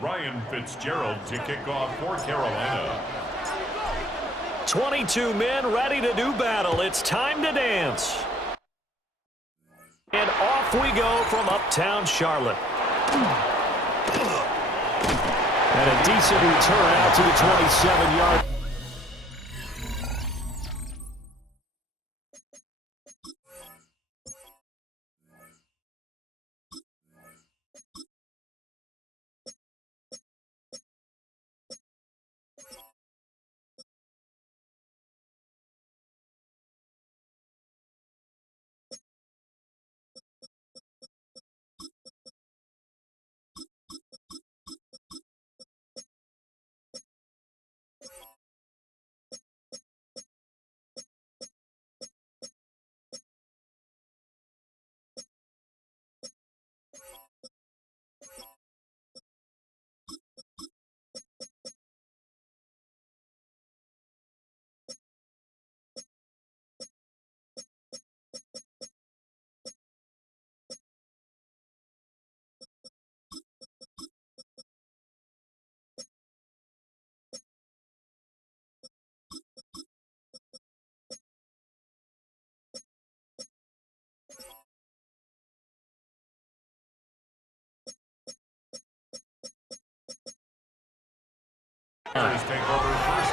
Ryan Fitzgerald to kick off for Carolina. 22 men ready to do battle. It's time to dance. And off we go from uptown Charlotte. And a decent return out to the 27-yard.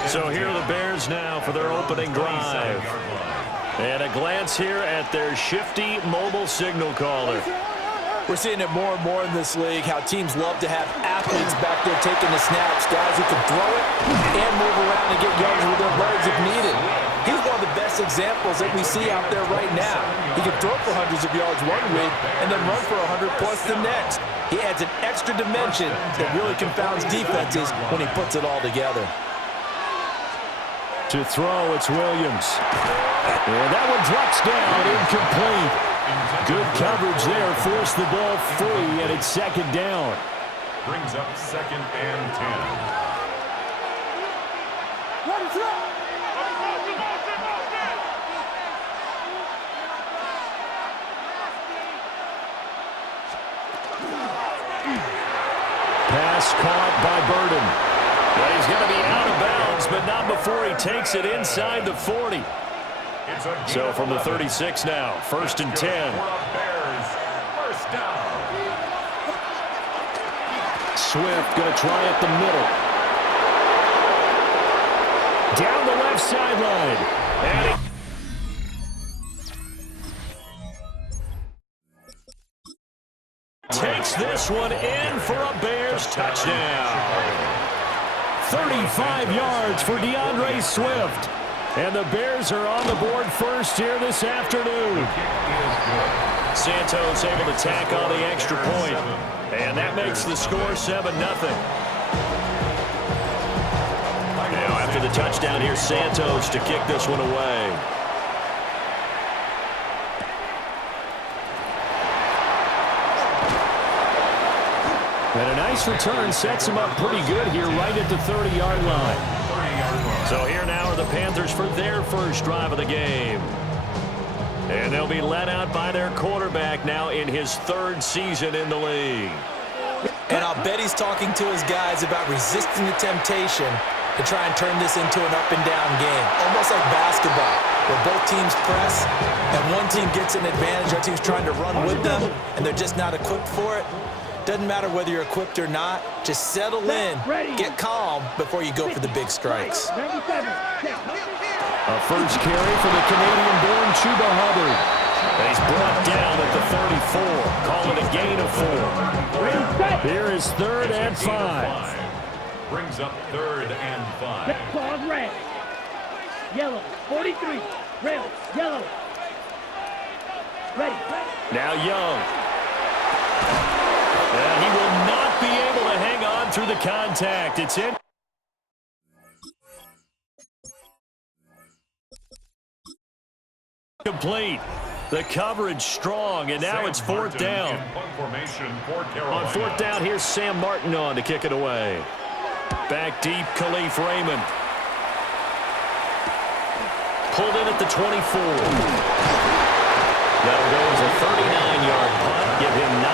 So here are the Bears now for their opening drive. And a glance here at their shifty mobile signal caller. We're seeing it more and more in this league, how teams love to have athletes back there taking the snaps, guys who can throw it and move around and get yards with their legs if needed. He's one of the best examples that we see out there right now. He can throw for hundreds of yards one week and then run for 100-plus the next. He adds an extra dimension that really confounds defenses when he puts it all together. To throw, it's Williams. And that one drops down, incomplete. Good coverage there, forced the ball free, and it's second down. Brings up 2nd and 10. Pass caught by Burden. Well, he's going to be out of bounds, but not before he takes it inside the 40. So from the 36 now, 1st and 10. First down. Swift going to try at the middle. Down the left sideline. And takes this one in for a Bears touchdown. 35 yards for DeAndre Swift. And the Bears are on the board first here this afternoon. Santos able to tack on the extra point. And that makes the score 7-0. Now after the touchdown, here's Santos to kick this one away. And a nice return sets him up pretty good here right at the 30-yard line. So here now are the Panthers for their first drive of the game. And they'll be led out by their quarterback now in his 3rd season in the league. And I'll bet he's talking to his guys about resisting the temptation to try and turn this into an up-and-down game, almost like basketball, where both teams press and one team gets an advantage, other team's trying to run with them, and they're just not equipped for it. Doesn't matter whether you're equipped or not. Just settle in, get calm before you go for the big strikes. A first carry for the Canadian-born Chuba Hubbard. And he's brought down at the 34. Call it a gain of 4. Here is 3rd and 5. Brings up 3rd and 5. Pause red. Yellow. 43. Red. Yellow. Ready. Now Young. And he will not be able to hang on through the contact. It's in. Complete. The coverage strong, and now it's 4th down. On 4th down, here's Sam Martin on to kick it away. Back deep, Khalif Raymond. Pulled in at the 24. That'll go as a 39-yard punt. Give him 9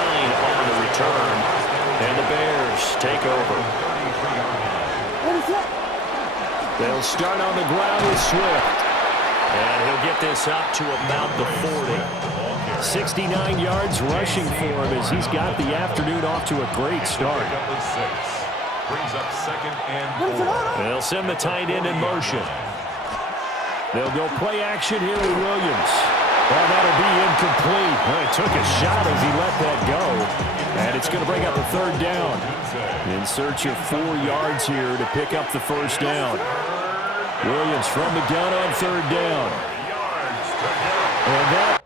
on the return. And the Bears take over. They'll start on the ground with Swift. And he'll get this up to about the 40. 69 yards rushing for him as he's got the afternoon off to a great start. Brings up 2nd and 4. They'll send the tight end in motion. They'll go play action here with Williams. Well, that'll be incomplete. Well, he took a shot as he let that go. And it's going to bring up a 3rd down. In search of 4 yards here to pick up the 1st down. Williams from the gun on 3rd down. And that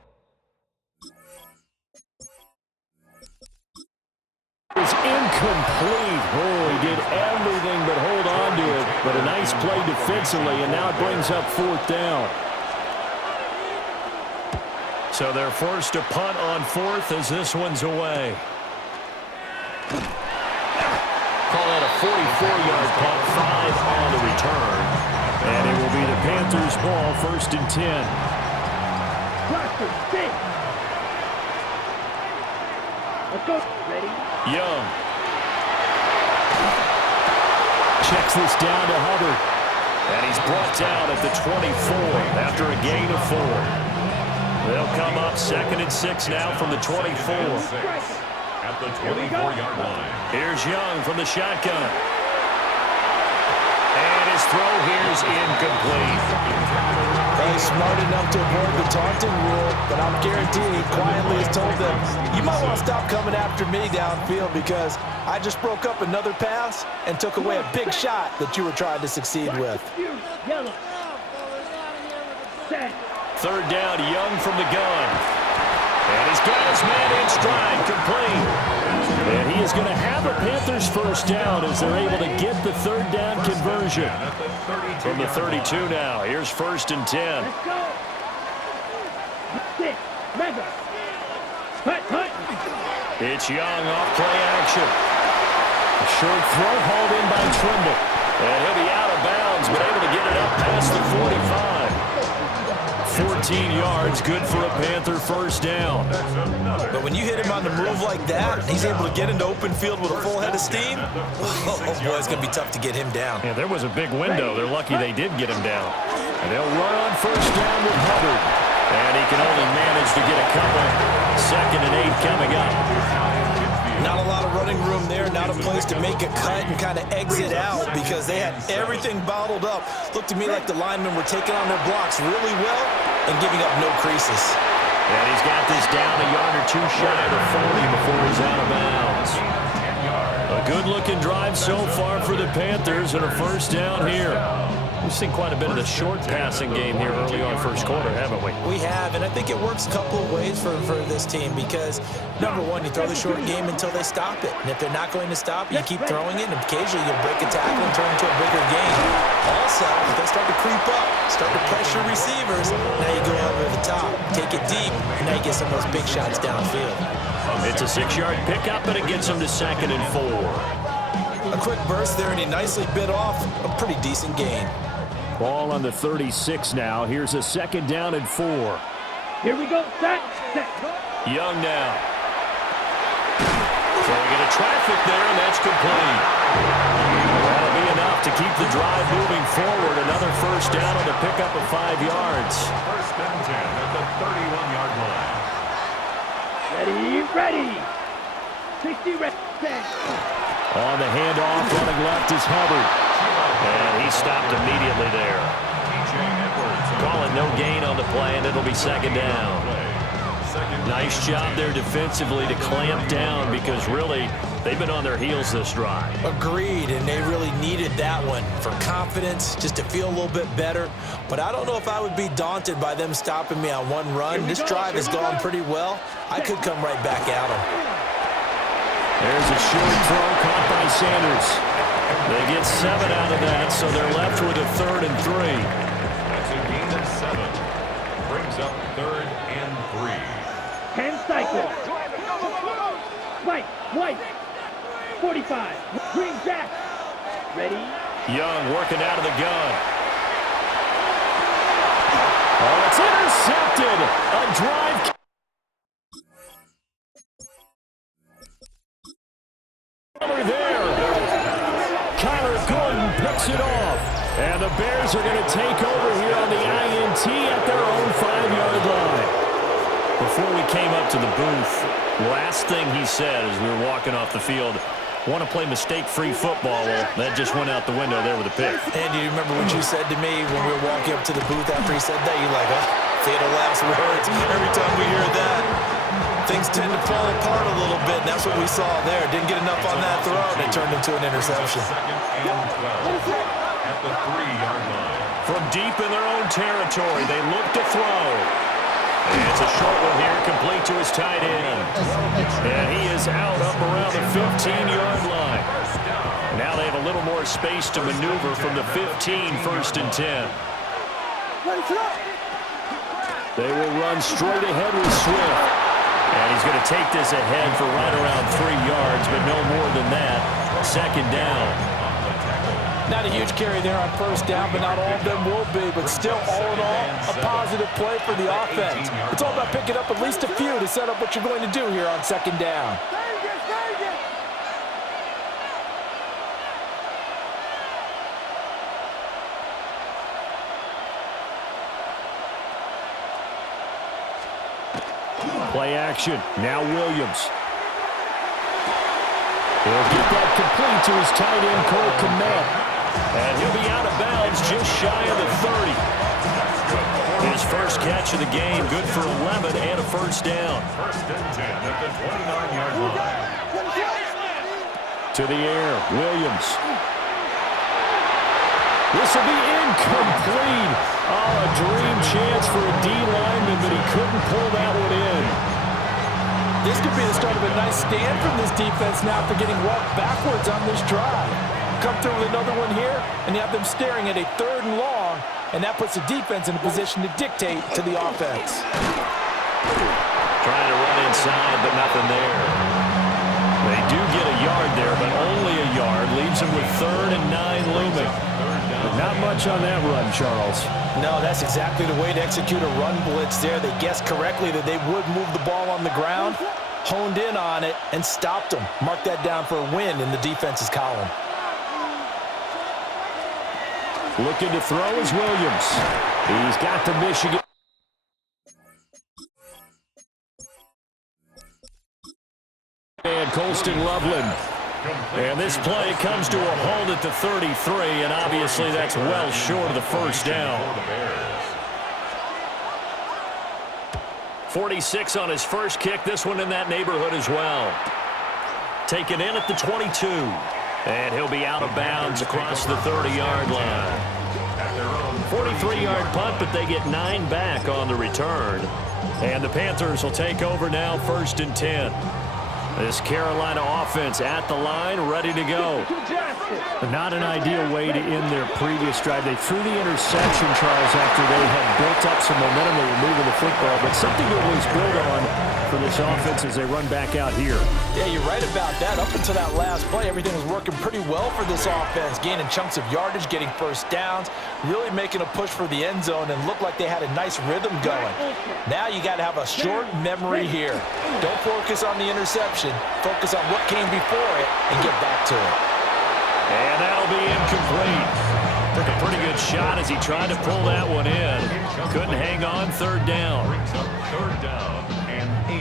is incomplete. Oh, he did everything but hold on to it. But a nice play defensively, and now it brings up 4th down. So they're forced to punt on 4th as this one's away. Call that a 44-yard punt, 5 on the return. And it will be the Panthers' ball, 1st and 10. Let's go. Ready? Young. Checks this down to Hubbard. And he's brought down at the 24 after a gain of 4. They'll come up 2nd and 6 now from the 24. At the 24-yard line. Here's Young from the shotgun. And his throw here's incomplete. He's smart enough to avoid the taunting rule, but I'm guaranteed he quietly has told them, you might want to stop coming after me downfield because I just broke up another pass and took away a big shot that you were trying to succeed with. Yellow. Set. 3rd down, Young from the gun. And he's got his man in stride, complete. And he is going to have a Panthers 1st down as they're able to get the 3rd down conversion. From the 32 now, here's 1st and 10. Let's go. Sit. Mega. Hut. It's Young off play action. A short throw hauled in by Trimble. And he'll be out of bounds, but able to get it up past the 45. 14 yards, good for a Panther 1st down. But when you hit him on the move like that, he's able to get into open field with a full head of steam. Oh boy, it's going to be tough to get him down. Yeah, there was a big window. They're lucky they did get him down. And they'll run on 1st down with Hubbard. And he can only manage to get a couple. 2nd and 8 coming up. Not a lot of running room there, not a place to make a cut and kind of exit out because they had everything bottled up. Looked to me like the linemen were taking on their blocks really well and giving up no creases. And he's got this down a yard or 2 shy of the 40 before he's out of bounds. A good-looking drive so far for the Panthers and a 1st down here. We've seen quite a bit of the short passing game here early on 1st quarter, haven't we? We have, and I think it works a couple of ways for this team because, number one, you throw the short game until they stop it. And if they're not going to stop it, you keep throwing it, and occasionally you'll break a tackle and turn into a bigger game. Also, if they start to creep up, start to pressure receivers, now you go over the top, take it deep, and now you get some of those big shots downfield. It's a 6-yard pickup, and it gets them to 2nd and 4. A quick burst there, and he nicely bit off a pretty decent gain. Ball on the 36 now. Here's a 2nd down and 4. Here we go. Set. Young now. Throwing into traffic there, and that's complete. That'll be enough to keep the drive moving forward. Another 1st down on the pickup of 5 yards. 1st and 10 at the 31-yard line. Ready. 60 ready. Set. On the handoff, running left is Hubbard. And he stopped immediately there. Call it no gain on the play, and it'll be 2nd down. Nice job there defensively to clamp down because really they've been on their heels this drive. Agreed, and they really needed that one for confidence, just to feel a little bit better. But I don't know if I would be daunted by them stopping me on one run. This drive has gone pretty well. I could come right back at them. There's a short throw caught by Sanders. They get 7 out of that, so they're left with a 3rd and 3. That's a gain of 7. Brings up 3rd and 3. 10 cycle. White. 45. Green Jack. Ready. Young working out of the gun. Oh, it's intercepted. A drive. walks it off. And the Bears are going to take over here on the INT at their own 5-yard line. Before we came up to the booth, last thing he said as we were walking off the field, want to play mistake-free football. Well, that just went out the window there with a pick. And do you remember what you said to me when we were walking up to the booth after he said that? You're like, oh, fatal last words. Every time we hear that, things tend to fall apart a little bit, and that's what we saw there. Didn't get enough on that throw, and it turned into an interception. Second and 12 at the 3-yard line. From deep in their own territory, they look to throw. And it's a short one here, complete to his tight end. And he is out up around the 15-yard line. Now they have a little more space to maneuver from the 15, 1st and 10. They will run straight ahead with Swift. And he's going to take this ahead for right around 3 yards, but no more than that. 2nd down. Not a huge carry there on 1st down, but not all of them will be. But still, all in all, a positive play for the offense. It's all about picking up at least a few to set up what you're going to do here on 2nd down. Play action. Now Williams. He'll get that complete to his tight end, Cole Kmet. And he'll be out of bounds just shy of the 30. His first catch of the game, good for 11 and a 1st down. 1st and 10 at the 29-yard line. To the air, Williams. This will be incomplete. Oh, a dream chance for a D lineman, but he couldn't pull that one in. This could be the start of a nice stand from this defense now after getting walked backwards on this drive. Come through with another one here, and you have them staring at a 3rd and long, and that puts the defense in a position to dictate to the offense. Trying to run inside, but nothing there. They do get a yard there, but only a yard. Leaves them with 3rd and 9 looming. But not much on that run, Charles. No, that's exactly the way to execute a run blitz there. They guessed correctly that they would move the ball on the ground, honed in on it, and stopped them. Mark that down for a win in the defense's column. Looking to throw is Williams. He's got the Michigan. And Colston Loveland. And this play comes to a hold at the 33, and obviously that's well short of the 1st down. 46 on his first kick. This one in that neighborhood as well. Taken in at the 22. And he'll be out of bounds across the 30-yard line. 43-yard punt, but they get 9 back on the return. And the Panthers will take over now, 1st and 10. This Carolina offense at the line, ready to go. Not an ideal way to end their previous drive. They threw the interception, Charles, after they had built up some momentum. They were moving the football, but something to at least build on for this offense as they run back out here. Yeah, you're right about that. Up until that last play, everything was working pretty well for this offense, gaining chunks of yardage, getting 1st downs, really making a push for the end zone, and looked like they had a nice rhythm going. Now you got to have a short memory here. Don't focus on the interception. Focus on what came before it and get back to it. And that'll be incomplete. Took a pretty good shot as he tried to pull that one in. Couldn't hang on, 3rd down.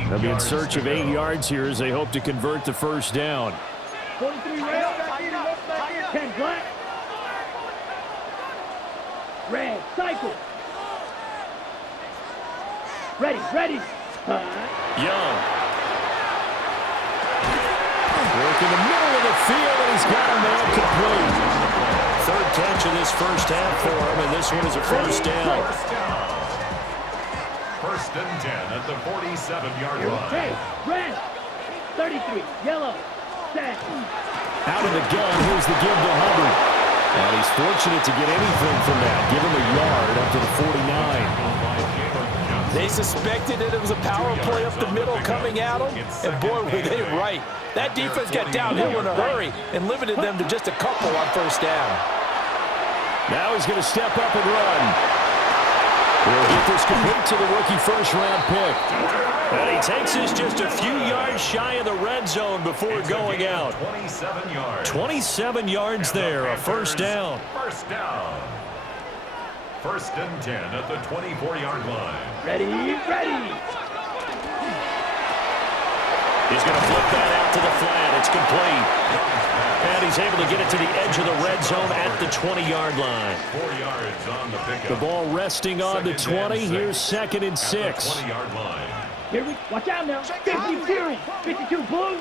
They'll be in search of 8 yards here as they hope to convert the 1st down. 43 red, 10 black. Red, cycle. Ready. Young. Work in the middle of the field, and he's got a man complete. 3rd catch of this 1st half for him, and this one is a 1st down. 1st and 10 at the 47-yard line. Okay, red, 33, yellow, set. Out of the gun, here's the give to Hubbard. And he's fortunate to get anything from that. Give him a yard up to the 49. They suspected that it was a power play up the middle coming at them, and boy, were they right. That defense got downhill in a hurry and limited them to just a couple on 1st down. Now he's going to step up and run. We'll get this complete to the rookie first-round pick. And he takes us just a few yards shy of the red zone before going out. 27 yards. 27 yards there, a first down. First down. First and 10 at the 24-yard line. Ready, ready. He's going to flip that out to the flat. It's complete. And he's able to get it to the edge of the red zone at the 20-yard line. 4 yards on the pickup. The ball resting on the 20. Here's second and 6. 20-yard line. Here we, watch out now. 52, 52 blue.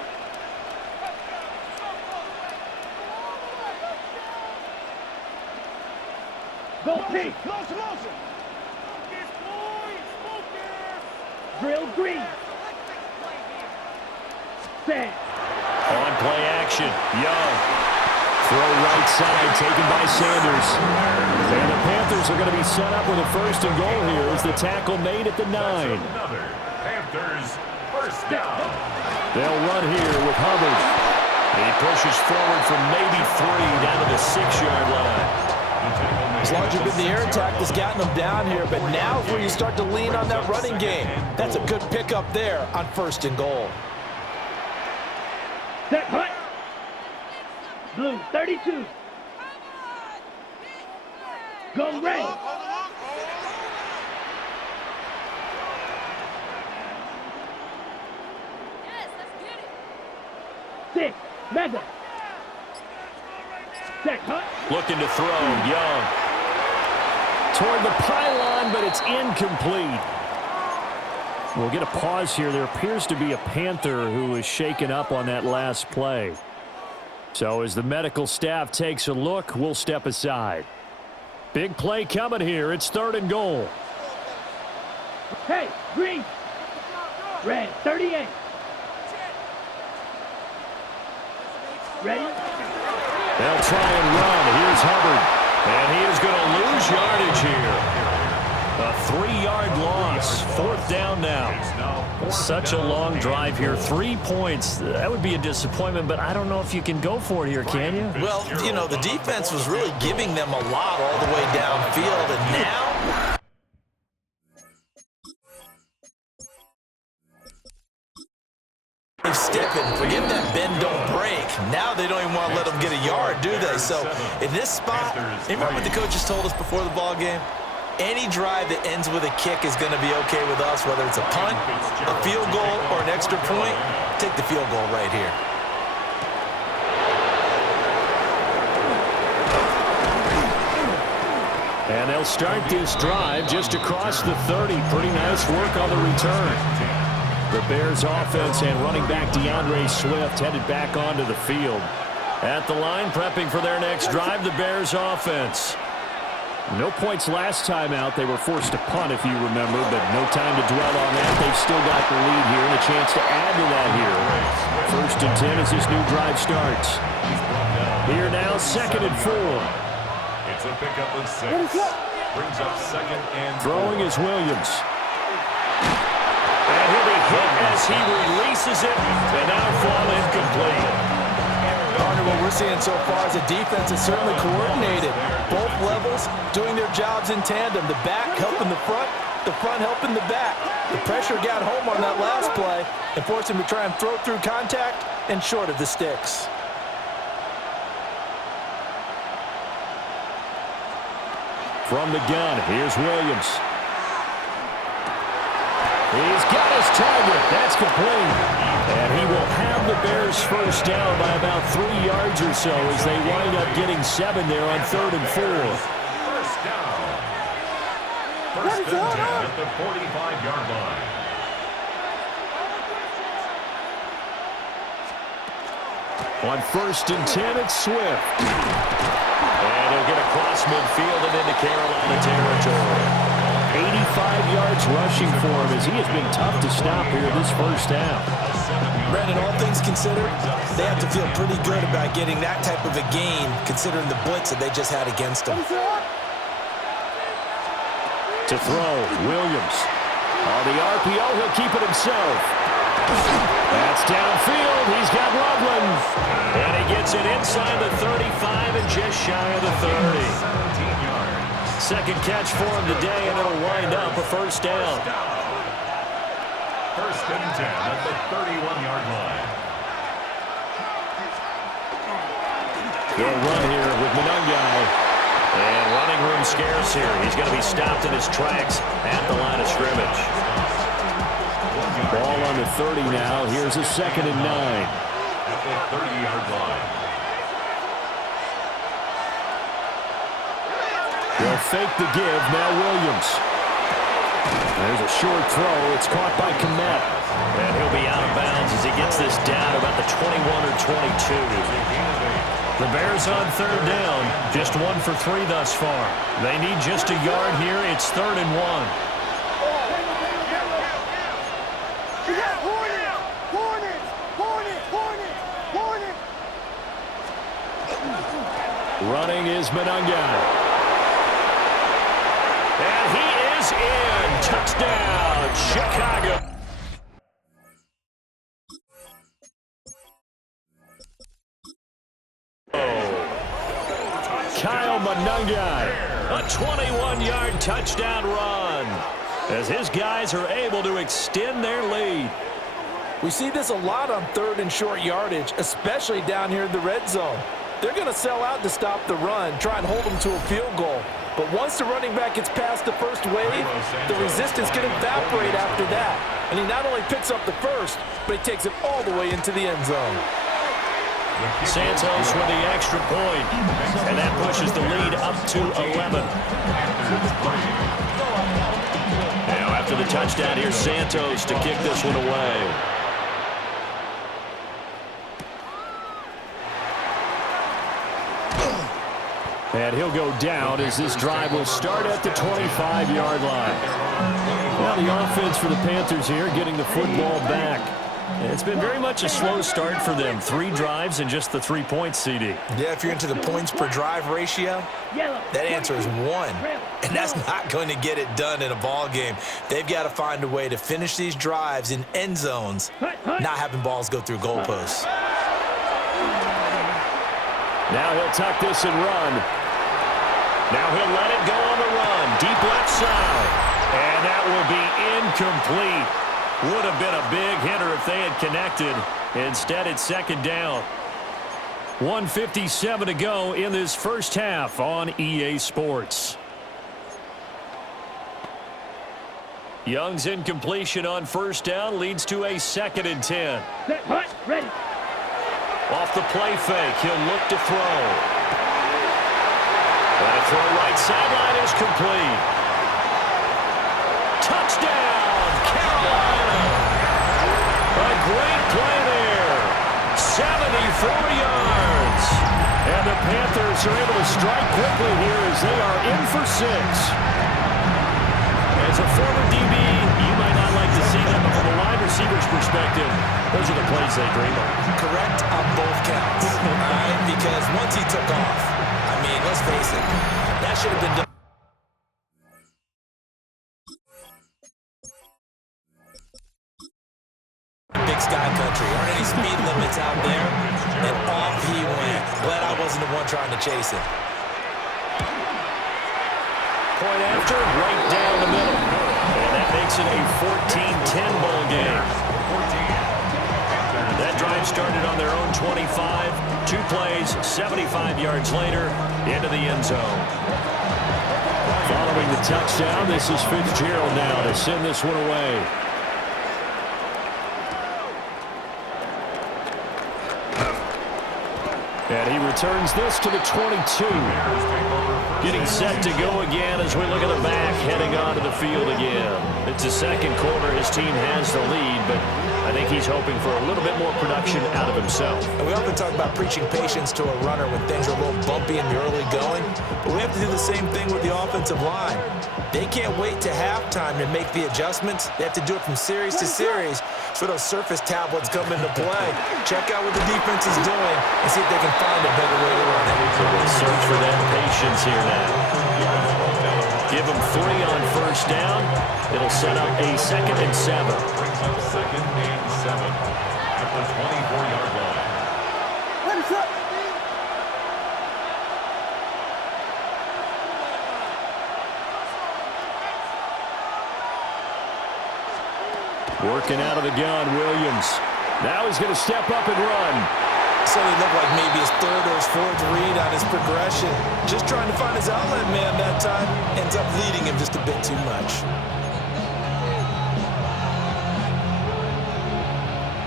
Go pink. Drill green. Set. On play action, Young. Throw right side taken by Sanders. And the Panthers are going to be set up with a first and goal here as the tackle made at the 9. Another Panthers first down. They'll run here with Hubbard. He pushes forward from maybe 3 down to the 6-yard line. As long as you've been the air attack that's gotten them down here, but now is where you start to lean on that running game. That's a good pickup there on first and goal. Set, hut. Blue, 32. Go red. Six, Madden. Set, hut. Looking to throw, Young. Toward the pylon, but it's incomplete. We'll get a pause here. There appears to be a Panther who was shaken up on that last play. So as the medical staff takes a look, we'll step aside. Big play coming here. It's third and goal. Hey, green. Red, 38. Ready? They'll try and run. Here's Hubbard. And he is going to lose yardage here. A 3-yard loss. Fourth down now. Such a long drive here. 3 points. That would be a disappointment, but I don't know if you can go for it here, can you? Well, you know, the defense was really giving them a lot all the way downfield, and now they've stiffened. Forget that bend, don't break. Now they don't even want to let them get a yard, do they? So in this spot, remember what the coaches told us before the ball game? Any drive that ends with a kick is going to be okay with us, whether it's a punt, a field goal, or an extra point. Take the field goal right here. And they'll start this drive just across the 30. Pretty nice work on the return. The Bears offense and running back DeAndre Swift headed back onto the field. At the line, prepping for their next drive, the Bears offense. No points last time out. They were forced to punt, if you remember, but no time to dwell on that. They've still got the lead here and a chance to add to that here. First and 10 as this new drive starts. Here now, second and 4. It's a pickup of 6. Brings up second and 4. Throwing is Williams. And he'll be hit as he releases it, and now fall incomplete. Partner, what we're seeing so far is the defense is certainly coordinated. Both levels doing their jobs in tandem. The back helping the front helping the back. The pressure got home on that last play and forced him to try and throw through contact and short of the sticks. From the gun, here's Williams. He's got his target. That's complete. And he will have the Bears first down by about 3 yards or so as they wind up getting 7 there on third and 4. First down. First and 10 at the 45-yard line. On first and 10, it's Swift. And he'll get across midfield and into Carolina territory. 85 yards rushing for him as he has been tough to stop here this first half. Brandon, all things considered, they have to feel pretty good about getting that type of a gain considering the blitz that they just had against them. To throw, Williams. On the RPO, he'll keep it himself. That's downfield. He's got Loveland. And he gets it inside the 35 and just shy of the 30. 17 yards. Second catch for him today, and it'll wind up a first down. First and 10 at the 31-yard line. They'll run here with Manungai. And running room scarce here. He's going to be stopped in his tracks at the line of scrimmage. Ball on the 30 now. Here's a 2nd and 9. At the 30-yard line. They'll fake the give. Now Williams. There's a short throw. It's caught by Komet. And he'll be out of bounds as he gets this down about the 21 or 22. The Bears on 3rd down. Just 1 for 3 thus far. They need just a yard here. It's 3rd and 1. Running is Manungai. And he is in. Touchdown, Chicago. Kyle Manungai, a 21-yard touchdown run as his guys are able to extend their lead. We see this a lot on 3rd and short yardage, especially down here in the red zone. They're going to sell out to stop the run, try and hold them to a field goal. But once the running back gets past the first wave, the resistance can evaporate after that. And he not only picks up the first, but he takes it all the way into the end zone. Santos with the extra point, and that pushes the lead up to 11. Now after the touchdown, here's Santos to kick this one away. And he'll go down as this drive will start at the 25-yard line. Now the offense for the Panthers here getting the football back. It's been very much a slow start for them. 3 drives and just the 3 points, CD. Yeah, if you're into the points per drive ratio, that answer is 1. And that's not going to get it done in a ball game. They've got to find a way to finish these drives in end zones, not having balls go through goalposts. Now he'll tuck this and run. Now he'll let it go on the run. Deep left side. And that will be incomplete. Would have been a big hitter if they had connected. Instead, it's 2nd down. 1:57 to go in this first half on EA Sports. Young's incompletion on 1st down leads to a 2nd and 10. Ready. Off the play fake, he'll look to throw. That throw right sideline is complete. Touchdown, Carolina. A great play there. 74 yards. And the Panthers are able to strike quickly here as they are in for 6. As a former DB, you might not like to see them, but from a wide receiver's perspective, those are the plays they dream of. Correct on both counts, all right? Because once he took off, I mean, let's face it, that should have been done. Big Sky Country. Aren't any speed limits out there? And off he went. Glad I wasn't the one trying to chase him. Point after, right down the middle. And that makes it a 14-10 ball game. That drive started on their own 25. 2 plays, 75 yards later, into the end zone. Following the touchdown, this is Fitzgerald now to send this one away. And he returns this to the 22. Getting set to go again as we look at the back, heading onto the field again. It's the 2nd quarter. His team has the lead, but I think he's hoping for a little bit more production out of himself. And we often talk about preaching patience to a runner when things are a little bumpy in the early going, but we have to do the same thing with the offensive line. They can't wait to halftime to make the adjustments. They have to do it from series to series. So those surface tablets come into play. Check out what the defense is doing and see if they can find a better way to run it. So we'll search for that patience here now. Give them 3 on 1st down. It'll set up a 2nd and 7. Brings up 2nd and 7 at the 24-yard line. Let us up. Working out of the gun, Williams. Now he's going to step up and run. So he looked like maybe his third or his fourth read on his progression. Just trying to find his outlet man that time. Ends up leading him just a bit too much.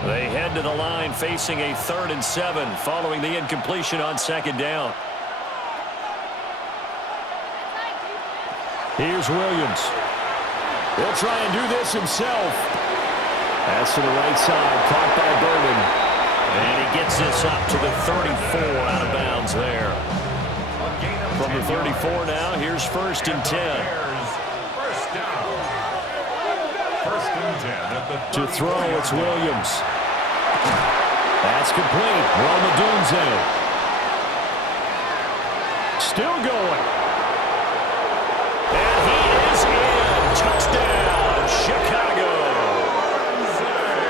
They head to the line facing a 3rd and 7 following the incompletion on 2nd down. Here's Williams. He'll try and do this himself. Pass to the right side, caught by Burden. And he gets this up to the 34 out of bounds there. From the 34 now, here's 1st and 10. First down. 1st and 10 at the 30. To throw, it's Williams. That's complete. Roma Dunze. Still going. And he is in. Touchdown, Chicago.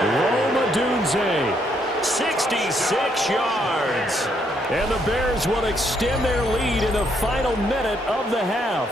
Roma Dunze, 66 yards. And the Bears will extend their lead in the final minute of the half.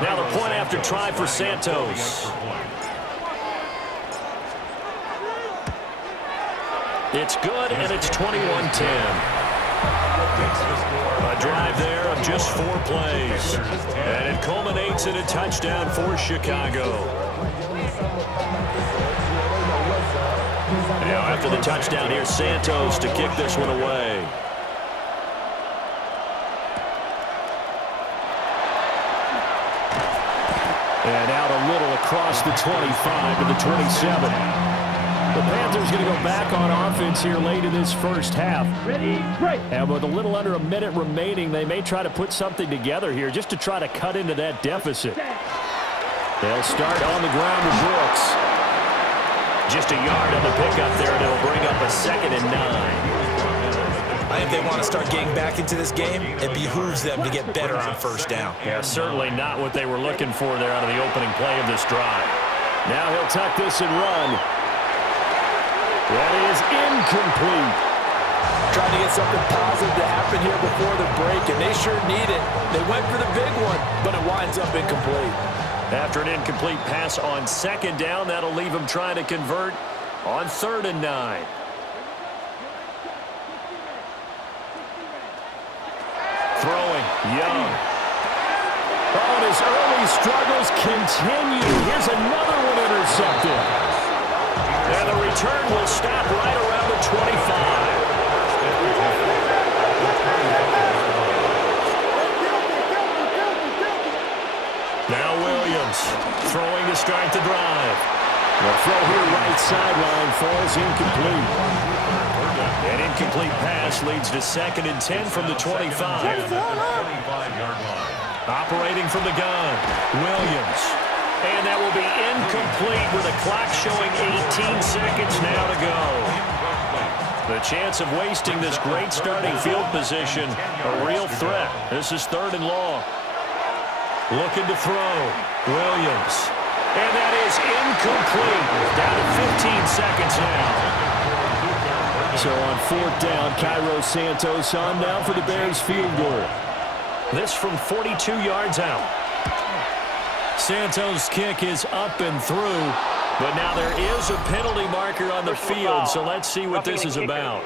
Now the point after try for Santos. It's good, and it's 21-10. A drive there of just 4 plays. And it culminates in a touchdown for Chicago. Now after the touchdown, here's Santos to kick this one away. And out a little across the 25 to the 27. The Panthers going to go back on offense here late in this first half. Ready, break. And with a little under a minute remaining, they may try to put something together here just to try to cut into that deficit. They'll start on the ground with Brooks. Just a yard on the pickup there, and it'll bring up a 2nd and 9. If they want to start getting back into this game, it behooves them to get better on 1st down. Yeah, certainly not what they were looking for there out of the opening play of this drive. Now he'll tuck this and run. That is incomplete. Trying to get something positive to happen here before the break, and they sure need it. They went for the big one, but it winds up incomplete. After an incomplete pass on 2nd down, that'll leave them trying to convert on 3rd and 9. Throwing, Young. Oh, and his early struggles continue. Here's another one intercepted. And the return will stop right around the 25. Now Williams throwing to start the drive. The throw here right sideline falls incomplete. An incomplete pass leads to 2nd and 10 from the 25. Operating from the gun, Williams. And that will be incomplete with a clock showing 18 seconds now to go. The chance of wasting this great starting field position, a real threat. This is 3rd and long. Looking to throw, Williams. And that is incomplete. Down to 15 seconds now. So on 4th down, Cairo Santos on now for the Bears field goal. This from 42 yards out. Santos' kick is up and through, but now there is a penalty marker on the field, so let's see what this is about.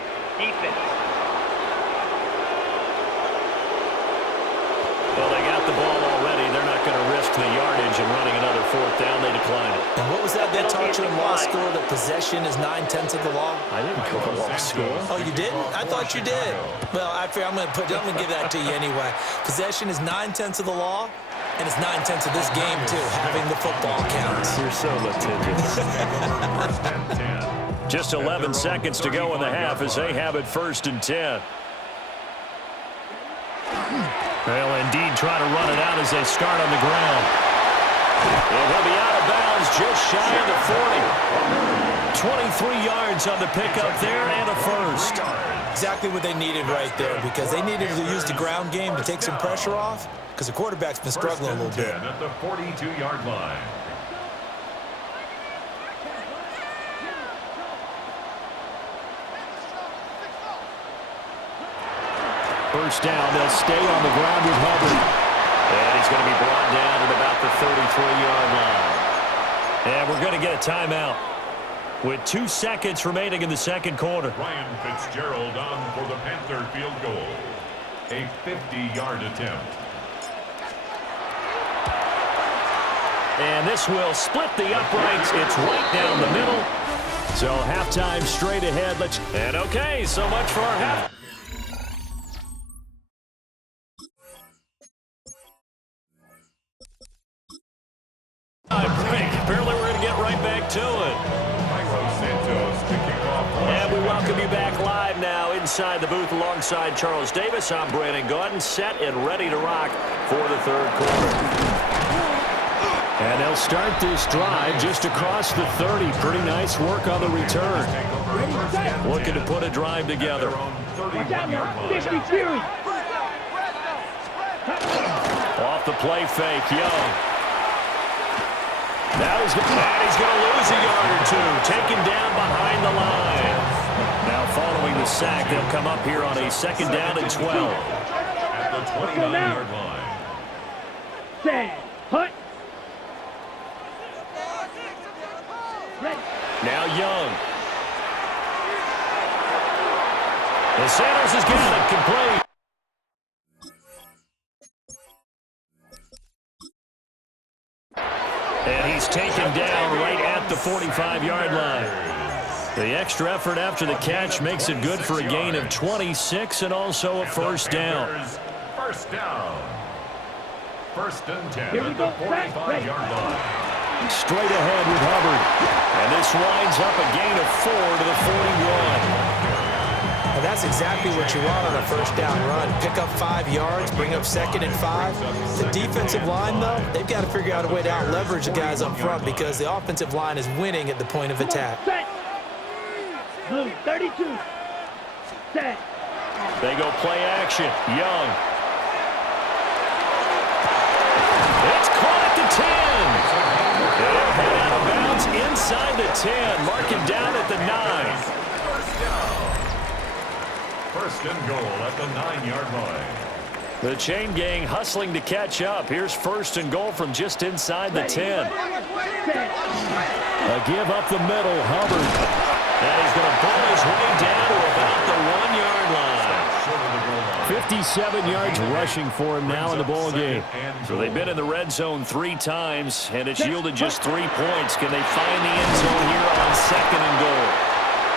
Well, they got the ball already. They're not going to risk the yardage and running another 4th down. They decline it. And what was that they taught you in law school, that possession is 9/10 of the law? I didn't go to law school. Oh, you didn't? I thought you did. Well, I figure I'm going to give that to you anyway. Possession is 9/10 of the law, and it's 9/10 of this game, too, having the football count. You're so litigious. Just 11 seconds to go in the half as they have it 1st and 10. They'll indeed try to run it out as they start on the ground. And he'll be out of bounds just shy of the 40. 23 yards on the pickup there and a first. Exactly what they needed right there, because they needed to use the ground game to take some pressure off, because the quarterback's been struggling a little bit. At the 42-yard line. First down, they'll stay on the ground with Hubbard. And he's going to be brought down at about the 33-yard line. And we're going to get a timeout with 2 seconds remaining in the second quarter. Ryan Fitzgerald on for the Panther field goal. A 50-yard attempt. And this will split the uprights. It's right down the middle. So halftime straight ahead. And okay, so much for our half. Apparently we're going to get right back to it. And we welcome you back live now inside the booth alongside Charles Davis. I'm Brandon Gaudin, set and ready to rock for the third quarter. And they'll start this drive just across the 30. Pretty nice work on the return. Looking to put a drive together. Off the play fake, Young. Now he's going to lose a yard or two. Taken down behind the line. Now following the sack, they'll come up here on a second down and 12. At the 29-yard line. Set. Hut. Now Young. The Sanders has got it complete. And he's taken down right at the 45-yard line. The extra effort after the catch makes it good for a gain of 26 and also a first down. First down. First and 10 at the 45-yard line. Straight ahead with Hubbard. And this winds up a gain of 4 to the 41. And that's exactly what you want on a first down run. Pick up 5 yards, bring up second and 5. The defensive line, though, they've got to figure out a way to out-leverage the guys up front because the offensive line is winning at the point of attack. Blue, 32. Set. They go play action. Young. It's caught at the 10. It'll head out of bounds inside the 10. Mark it down at the 9. First and goal at the 9-yard line. The chain gang hustling to catch up. Here's first and goal from just inside the 10. A give up the middle, Hubbard. And he's going to pull his way down to about the 1-yard line. 57 yards rushing for him now in the ball game. So they've been in the red zone 3 times, and it's yielded just 3 points. Can they find the end zone here on second and goal?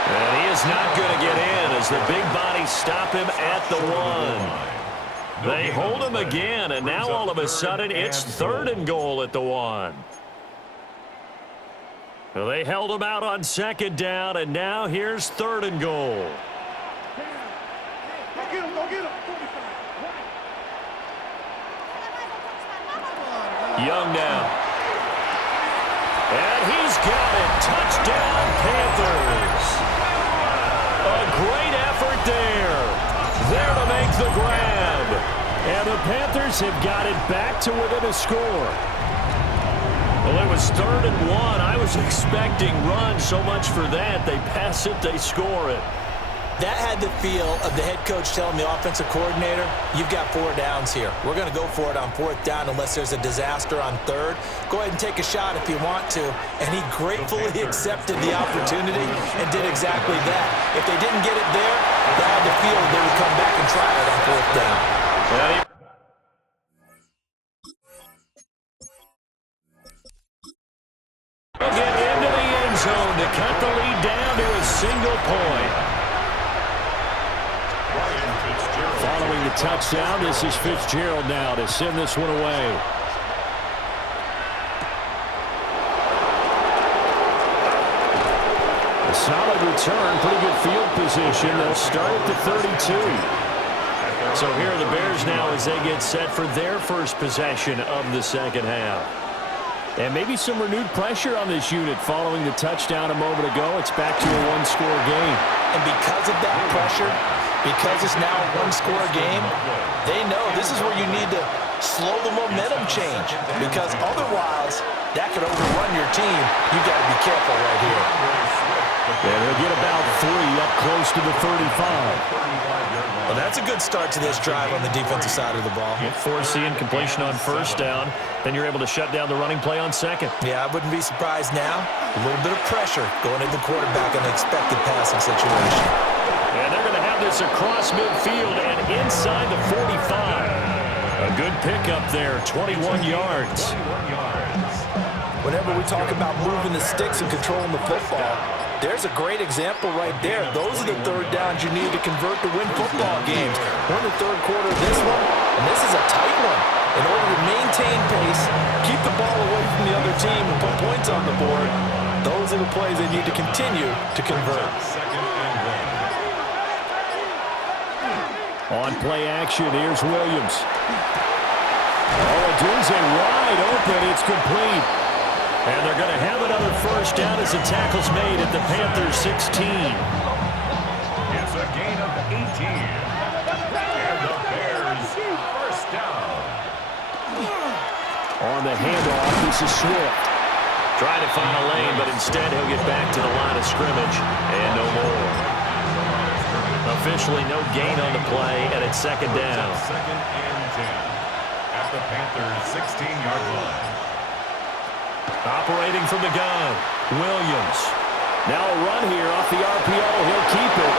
And he is not going to get in as the big bodies stop him at the 1. They hold him again, and now all of a sudden it's third and goal at the 1. Well, they held him out on second down, and now here's third and goal. Go get him, go get him. Young now. And he's got it. Touchdown, Panthers. A great effort there. There to make the grab. And the Panthers have got it back to within a score. Well, it was third and 1. I was expecting runs. So much for that. They pass it, they score it. That had the feel of the head coach telling the offensive coordinator, you've got 4 downs here. We're going to go for it on 4th down unless there's a disaster on 3rd. Go ahead and take a shot if you want to. And he gratefully accepted the opportunity and did exactly that. If they didn't get it there, they had the feel they would come back and try it on 4th down. Well, get into the end zone to cut the lead down to a single point. Following the touchdown, this is Fitzgerald now to send this one away. A solid return, pretty good field position. They'll start at the 32. So here are the Bears now as they get set for their first possession of the second half. And maybe some renewed pressure on this unit following the touchdown a moment ago. It's back to a one-score game. And because of that pressure, because it's now a one-score game, they know this is where you need to slow the momentum change, because otherwise that could overrun your team. You got to be careful right here. And he'll get about 3 up close to the 35. Well, that's a good start to this drive on the defensive side of the ball. Forcing completion on first down. Then you're able to shut down the running play on second. Yeah, I wouldn't be surprised now. A little bit of pressure going at the quarterback in an expected passing situation. And they're going to have this across midfield and inside the 45. A good pickup there, 21 yards. Whenever we talk about moving the sticks and controlling the football, there's a great example right there. Those are the third downs you need to convert to win football games. We're in the third quarter of this one, and this is a tight one. In order to maintain pace, keep the ball away from the other team, and put points on the board, those are the plays they need to continue to convert. On play action, here's Williams. Olajuwon wide open, it's complete. And they're going to have another first down as the tackle's made at the Panthers 16. It's a gain of 18. And the Bears first down. On the handoff, this is Swift. Trying to find a lane, but instead he'll get back to the line of scrimmage. And no more. Officially no gain on the play, and it's second down. Second and 10 at the Panthers 16-yard line. Operating from the gun, Williams. Now a run here off the RPO. He'll keep it.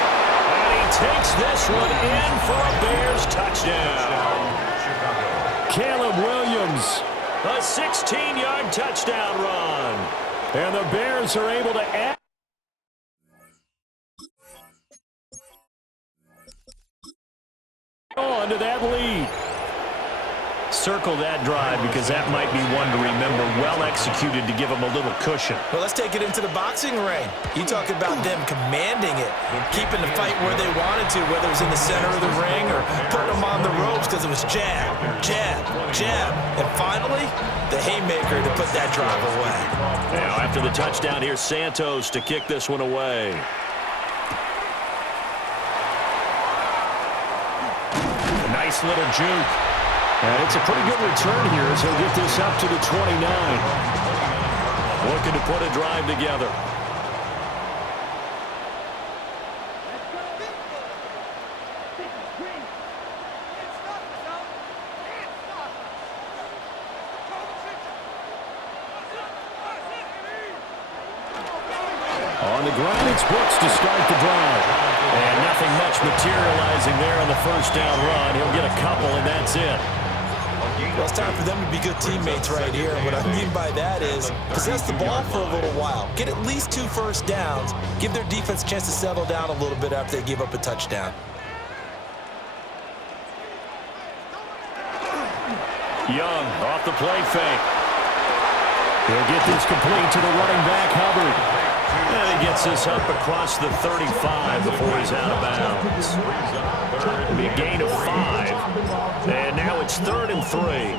And he takes this one in for a Bears touchdown. Caleb Williams, a 16-yard touchdown run. And the Bears are able to add on to that lead. Circle that drive because that might be one to remember. Well executed to give them a little cushion. Well, let's take it into the boxing ring. You talk about them commanding it, keeping the fight where they wanted to, whether it was in the center of the ring or putting them on the ropes because it was jab, jab, jab. And finally, the haymaker to put that drive away. Now, after the touchdown, here's Santos to kick this one away. A nice little juke. And it's a pretty good return here as he'll get this up to the 29. Looking to put a drive together. On the ground, it's Brooks to start the drive. And nothing much materializing there on the first down run. He'll get a couple, and that's it. Well, it's time for them to be good teammates right here. What I mean by that is possess the ball for a little while. Get at least 2 first downs. Give their defense a chance to settle down a little bit after they give up a touchdown. Young off the play fake. He'll get this complete to the running back, Hubbard. And he gets this up across the 35 before he's out of bounds. It'll be a gain of 5. And now it's 3rd and 3.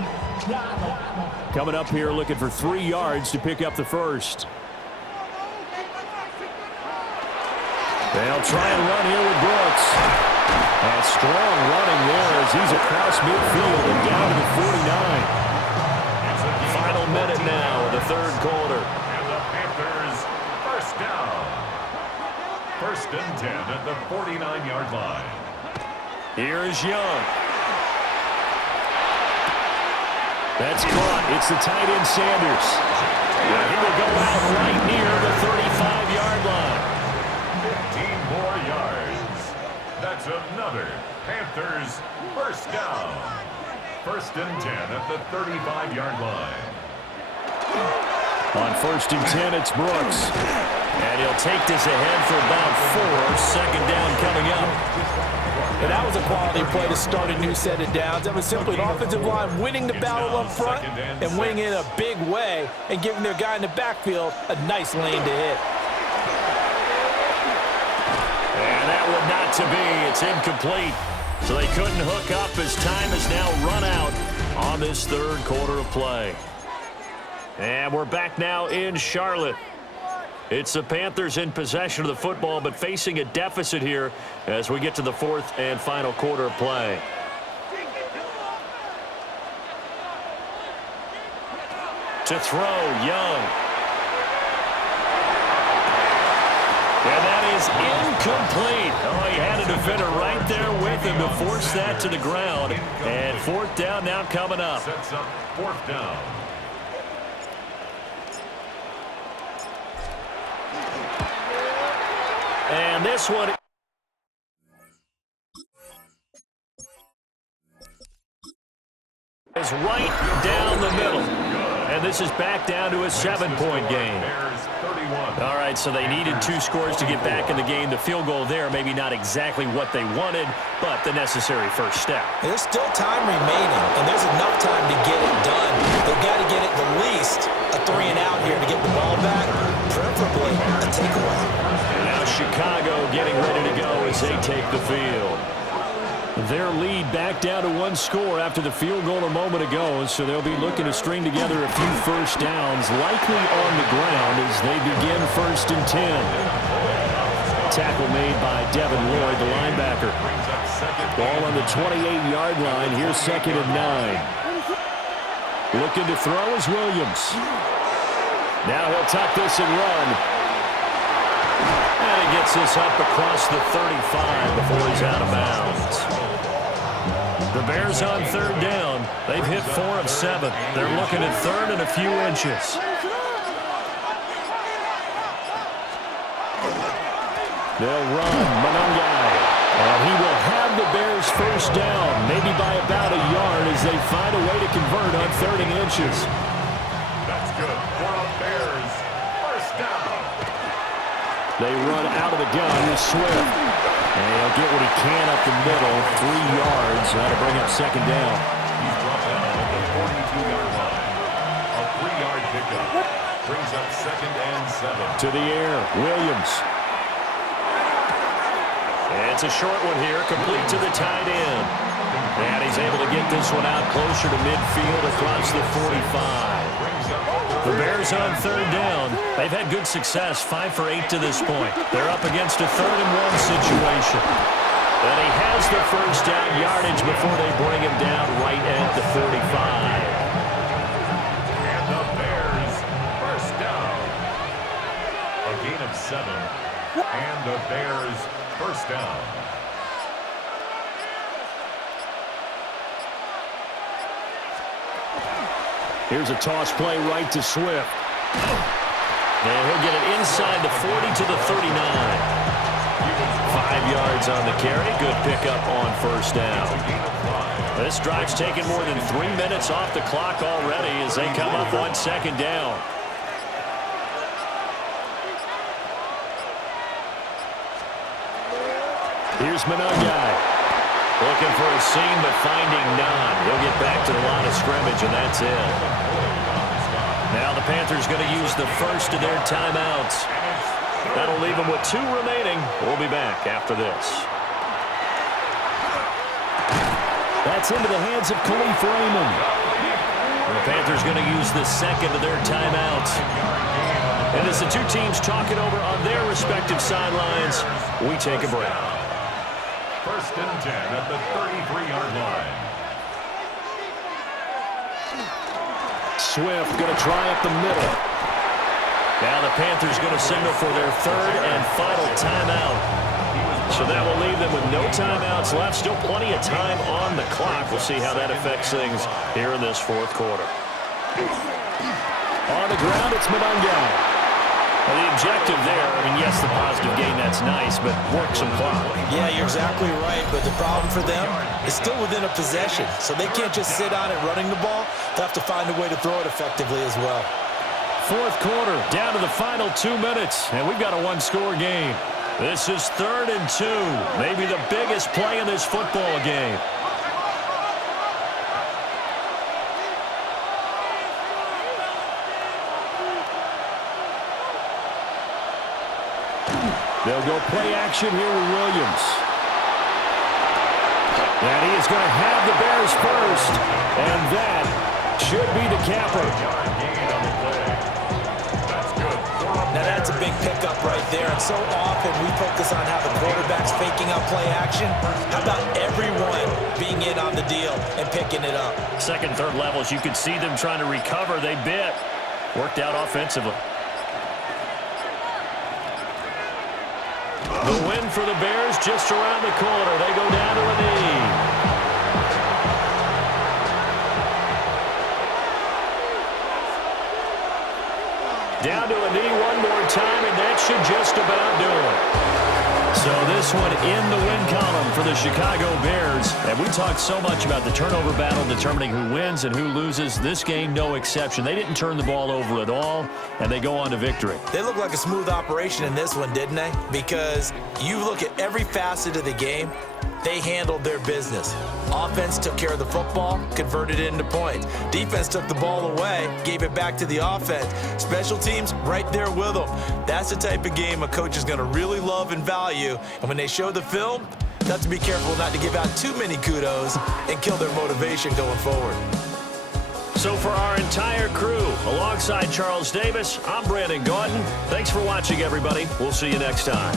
Coming up here looking for 3 yards to pick up the first. They'll try and run here with Brooks. And strong running there as he's across midfield and down to the 49. Final minute now of the third quarter. And the Panthers first down. 1st and 10 at the 49-yard line. Here is Young. That's caught. It's the tight end Sanders. And he will go out right near the 35-yard line. 15 more yards. That's another Panthers first down. 1st and 10 at the 35-yard line. On 1st and 10, it's Brooks. And he'll take this ahead for about 4. Second down coming up. And that was a quality play to start a new set of downs. That was simply an offensive line winning the battle up front and winning it in a big way and giving their guy in the backfield a nice lane to hit. And that one not to be. It's incomplete. So they couldn't hook up as time is now run out on this third quarter of play. And we're back now in Charlotte. It's the Panthers in possession of the football, but facing a deficit here as we get to the fourth and final quarter of play. To throw, Young. And that is incomplete. Oh, he had a defender right there with him to force that to the ground. And fourth down now coming up. Sets up fourth down. And this one is right down the middle. And this is back down to a 7-point game. All right, so they needed 2 scores to get back in the game. The field goal there, maybe not exactly what they wanted, but the necessary first step. There's still time remaining, and there's enough time to get it done. They've got to get it the least a 3-and-out here to get the ball back, preferably a takeaway. And now Chicago getting ready to go as they take the field. Their lead back down to 1 score after the field goal a moment ago, so they'll be looking to string together a few first downs, likely on the ground as they begin 1st and 10. Tackle made by Devin Lloyd, the linebacker. Ball on the 28-yard line. Here's 2nd and 9. Looking to throw is Williams. Now he'll tuck this and run. And he gets this up across the 35 before he's out of bounds. The Bears on 3rd down. They've hit 4 of 7. They're looking at 3rd and a few inches. They'll run Monangai. And he will have the Bears first down, maybe by about a yard as they find a way to convert on 3rd and inches. That's good for the Bears. First down. They run out of the gun with Swift. And he'll get what he can up the middle, 3 yards. That'll bring up 2nd down. He's brought down at the 42-yard line. A 3-yard pickup brings up 2nd and 7. To the air, Williams. And it's a short one here, complete to the tight end. And he's able to get this one out closer to midfield across the 45. The Bears on 3rd down. They've had good success, 5 for 8 to this point. They're up against a 3rd and 1 situation. And he has the first down yardage before they bring him down right at the 45. And the Bears first down. A gain of 7. And the Bears first down. Here's a toss play right to Swift. And he'll get it inside the 40 to the 39. 5 yards on the carry. Good pickup on first down. This drive's taken more than 3 minutes off the clock already as they come up on 2nd down. Here's Monangai. Looking for a seam, but finding none. He'll get back to the line of scrimmage, and that's it. Now the Panthers going to use the first of their timeouts. That'll leave them with 2 remaining. We'll be back after this. That's into the hands of Khalif Raymond. The Panthers going to use the second of their timeouts. And as the 2 teams talk it over on their respective sidelines, we take a break. 1st and 10 at the 33-yard line. Swift going to try up the middle. Now the Panthers going to signal for their 3rd and final timeout. So that will leave them with no timeouts left. Still plenty of time on the clock. We'll see how that affects things here in this 4th quarter. On the ground, it's Monangai. Well, the objective there, I mean, yes, the positive gain, that's nice, but work some clock. Yeah, you're exactly right, but the problem for them is still within a possession, so they can't just sit on it running the ball. They'll have to find a way to throw it effectively as well. 4th quarter, down to the final 2 minutes, and we've got a 1-score game. This is 3rd and 2, maybe the biggest play in this football game. They'll go play action here with Williams. And he is going to have the Bears first. And that should be the capper. That's a big pickup right there. And so often we focus on how the quarterback's faking out play action. How about everyone being in on the deal and picking it up? Second, third levels, you could see them trying to recover. They bit. Worked out offensively. The win for the Bears just around the corner. They go down to a knee. Down to a knee one more time, and that should just about do it. So this one in the win column for the Chicago Bears. And we talked so much about the turnover battle determining who wins and who loses. This game, no exception. They didn't turn the ball over at all, and they go on to victory. They look like a smooth operation in this one, didn't they? Because you look at every facet of the game, they handled their business. Offense took care of the football, converted it into points. Defense took the ball away, gave it back to the offense. Special teams, right there with them. That's the type of game a coach is going to really love and value. And when they show the film, they have to be careful not to give out too many kudos and kill their motivation going forward. So for our entire crew, alongside Charles Davis, I'm Brandon Gaudin. Thanks for watching, everybody. We'll see you next time.